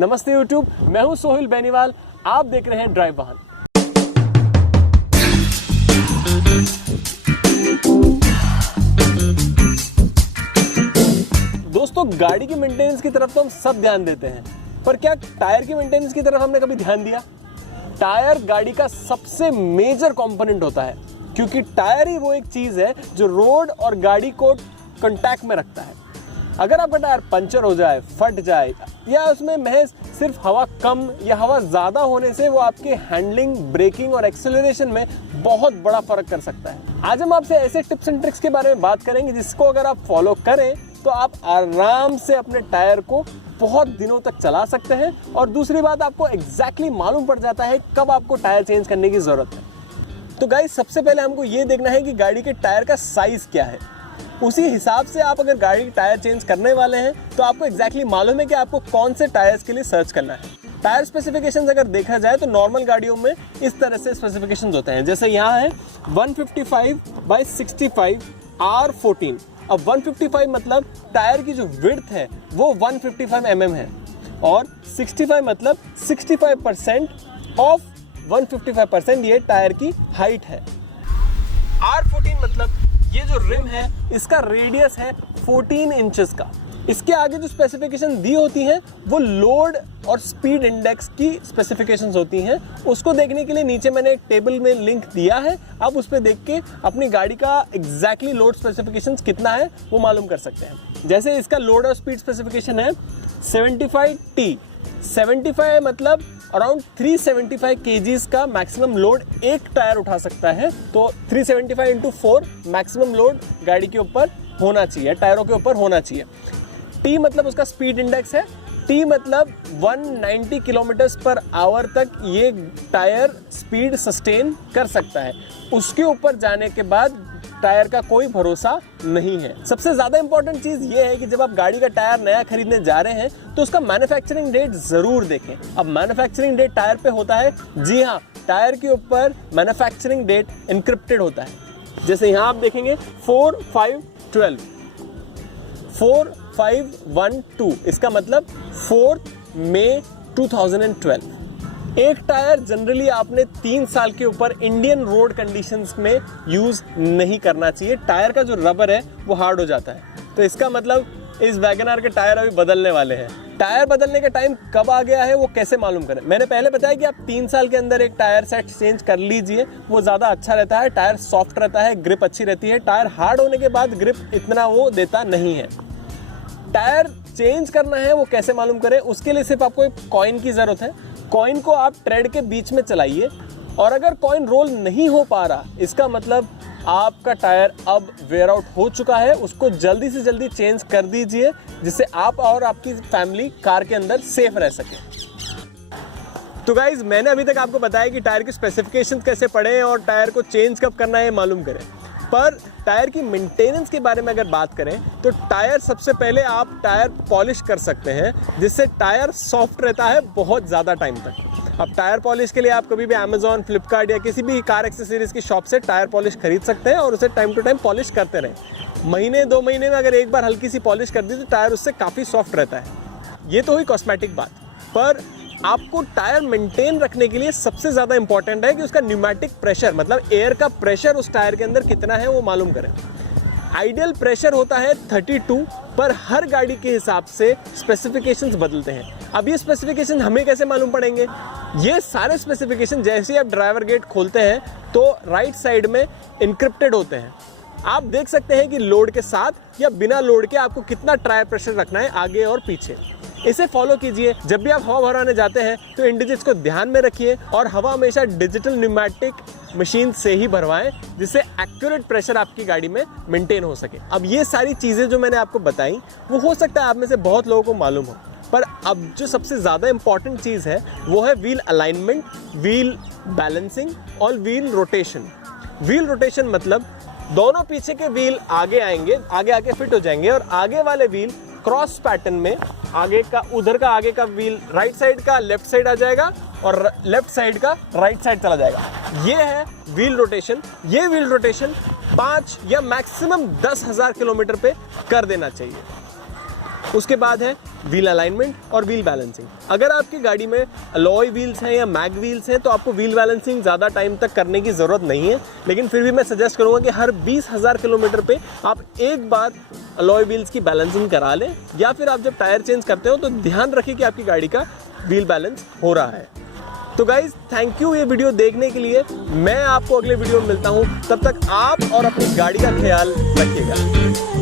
नमस्ते यूट्यूब, मैं हूं सोहिल बेनीवाल। आप देख रहे हैं ड्राइव वाहन। दोस्तों, गाड़ी की मेंटेनेंस की तरफ तो हम सब ध्यान देते हैं, पर क्या टायर की मेंटेनेंस की तरफ हमने कभी ध्यान दिया? टायर गाड़ी का सबसे मेजर कंपोनेंट होता है, क्योंकि टायर ही वो एक चीज है जो रोड और गाड़ी को कांटेक्ट में रखता है। अगर आपका टायर पंचर हो जाए, फट जाए, या उसमें महज सिर्फ हवा कम या हवा ज़्यादा होने से वो आपके हैंडलिंग, ब्रेकिंग और एक्सेलरेशन में बहुत बड़ा फर्क कर सकता है। आज हम आपसे ऐसे टिप्स एंड ट्रिक्स के बारे में बात करेंगे जिसको अगर आप फॉलो करें तो आप आराम से अपने टायर को बहुत दिनों तक चला सकते हैं। और दूसरी बात, आपको एग्जैक्टली मालूम पड़ जाता है कब आपको टायर चेंज करने की ज़रूरत है। तो गाइस, सबसे पहले हमको ये देखना है कि गाड़ी के टायर का साइज़ क्या है। उसी हिसाब से आप अगर गाड़ी की टायर चेंज करने वाले हैं तो आपको एग्जैक्टली मालूम है कि आपको कौन से टायर्स के लिए सर्च करना है। टायर स्पेसिफिकेशंस अगर देखा जाए तो नॉर्मल गाड़ियों में इस तरह से स्पेसिफिकेशंस होते हैं। जैसे यहाँ है 155/65 R14। अब 155 मतलब टायर की जो विड्थ है वो 155 mm है, और 65 मतलब 65% ऑफ 155% ये टायर की हाइट है। R14 मतलब ये जो रिम है इसका रेडियस है 14 इंचेस का। इसके आगे जो स्पेसिफिकेशन दी होती हैं वो लोड और स्पीड इंडेक्स की स्पेसिफिकेशंस होती हैं। उसको देखने के लिए नीचे मैंने एक टेबल में लिंक दिया है, आप उस पर देख के अपनी गाड़ी का एग्जैक्टली लोड स्पेसिफिकेशंस कितना है वो मालूम कर सकते हैं। जैसे इसका लोड और स्पीड स्पेसिफिकेशन है 75T। 75 मतलब अराउंड 375 kgs का मैक्सिमम लोड एक टायर उठा सकता है। तो 375 × 4 मैक्सिमम लोड गाड़ी के ऊपर होना चाहिए, टायरों के ऊपर होना चाहिए। T मतलब उसका स्पीड इंडेक्स है। T मतलब 190 km/h तक ये टायर स्पीड सस्टेन कर सकता है। उसके ऊपर जाने के बाद टायर का कोई भरोसा नहीं है। सबसे ज़्यादा इंपॉर्टेंट चीज़ ये है कि जब आप गाड़ी का टायर नया खरीदने जा रहे हैं तो उसका मैन्युफैक्चरिंग डेट ज़रूर देखें। अब मैन्युफैक्चरिंग डेट टायर पे होता है, जी हाँ, टायर के ऊपर मैन्युफैक्चरिंग डेट इनक्रिप्टेड होता है। जैसे यहाँ आप देखेंगे 4512, 4512, इसका मतलब 4 मई 2012। एक टायर जनरली आपने 3 साल के ऊपर इंडियन रोड कंडीशंस में यूज़ नहीं करना चाहिए। टायर का जो रबर है वो हार्ड हो जाता है। तो इसका मतलब इस वैगनआर के टायर अभी बदलने वाले हैं। टायर बदलने का टाइम कब आ गया है वो कैसे मालूम करें? मैंने पहले बताया कि आप 3 साल के अंदर एक टायर सेट चेंज कर लीजिए, वो ज़्यादा अच्छा रहता है। टायर सॉफ्ट रहता है, ग्रिप अच्छी रहती है। टायर हार्ड होने के बाद ग्रिप इतना वो देता नहीं है। टायर चेंज करना है वो कैसे मालूम करें? उसके लिए सिर्फ आपको एक कॉइन की ज़रूरत है। कॉइन को आप ट्रेड के बीच में चलाइए, और अगर कॉइन रोल नहीं हो पा रहा, इसका मतलब आपका टायर अब वेयर आउट हो चुका है। उसको जल्दी से जल्दी चेंज कर दीजिए, जिससे आप और आपकी फैमिली कार के अंदर सेफ रह सके। तो गाइज, मैंने अभी तक आपको बताया कि टायर की स्पेसिफिकेशंस कैसे पढ़ें और टायर को चेंज कब करना है मालूम करें। पर टायर की मेंटेनेंस के बारे में अगर बात करें तो टायर सबसे पहले आप टायर पॉलिश कर सकते हैं, जिससे टायर सॉफ्ट रहता है बहुत ज़्यादा टाइम तक। अब टायर पॉलिश के लिए आप कभी भी अमेजॉन, फ्लिपकार्ट या किसी भी कार एक्सेसरीज की शॉप से टायर पॉलिश खरीद सकते हैं और उसे टाइम टू टाइम पॉलिश करते रहें। महीने 2 महीने में अगर एक बार हल्की सी पॉलिश कर दी तो टायर उससे काफ़ी सॉफ्ट रहता है। ये तो हुई कॉस्मेटिक बात। पर आपको टायर मेंटेन रखने के लिए सबसे ज़्यादा इंपॉर्टेंट है कि उसका न्यूमेटिक प्रेशर, मतलब एयर का प्रेशर उस टायर के अंदर कितना है वो मालूम करें। आइडियल प्रेशर होता है 32, पर हर गाड़ी के हिसाब से स्पेसिफिकेशंस बदलते हैं। अब ये स्पेसिफिकेशन हमें कैसे मालूम पड़ेंगे? ये सारे स्पेसिफिकेशन जैसे ही आप ड्राइवर गेट खोलते हैं तो राइट साइड में इनक्रिप्टेड होते हैं। आप देख सकते हैं कि लोड के साथ या बिना लोड के आपको कितना टायर प्रेशर रखना है आगे और पीछे। इसे फॉलो कीजिए। जब भी आप हवा भराने जाते हैं तो इन डिजिट्स को ध्यान में रखिए, और हवा हमेशा डिजिटल न्यूमेटिक मशीन से ही भरवाएं, जिससे एक्यूरेट प्रेशर आपकी गाड़ी में मेंटेन हो सके। अब ये सारी चीज़ें जो मैंने आपको बताई वो हो सकता है आप में से बहुत लोगों को मालूम हो, पर अब जो सबसे ज़्यादा इंपॉर्टेंट चीज़ है वो है व्हील अलाइनमेंट, व्हील बैलेंसिंग और व्हील रोटेशन। व्हील रोटेशन मतलब दोनों पीछे के व्हील आगे आएंगे, आगे आके फिट हो जाएंगे, और आगे वाले व्हील क्रॉस पैटर्न में आगे का, उधर का आगे का व्हील राइट साइड का लेफ्ट साइड आ जाएगा और लेफ्ट साइड का राइट साइड चला जाएगा। ये है व्हील रोटेशन। ये व्हील रोटेशन 5 या मैक्सिमम 10,000 किलोमीटर पे कर देना चाहिए। उसके बाद है व्हील अलाइनमेंट और व्हील बैलेंसिंग। अगर आपकी गाड़ी में अलॉय व्हील्स हैं या मैग व्हील्स हैं तो आपको व्हील बैलेंसिंग ज़्यादा टाइम तक करने की ज़रूरत नहीं है, लेकिन फिर भी मैं सजेस्ट करूँगा कि हर 20,000 किलोमीटर पे आप एक बार अलॉय व्हील्स की बैलेंसिंग करा लें, या फिर आप जब टायर चेंज करते हो तो ध्यान रखिए कि आपकी गाड़ी का व्हील बैलेंस हो रहा है। तो गाइज थैंक यू ये वीडियो देखने के लिए। मैं आपको अगले वीडियो में मिलता हूँ, तब तक आप और अपनी गाड़ी का ख्याल रखिएगा।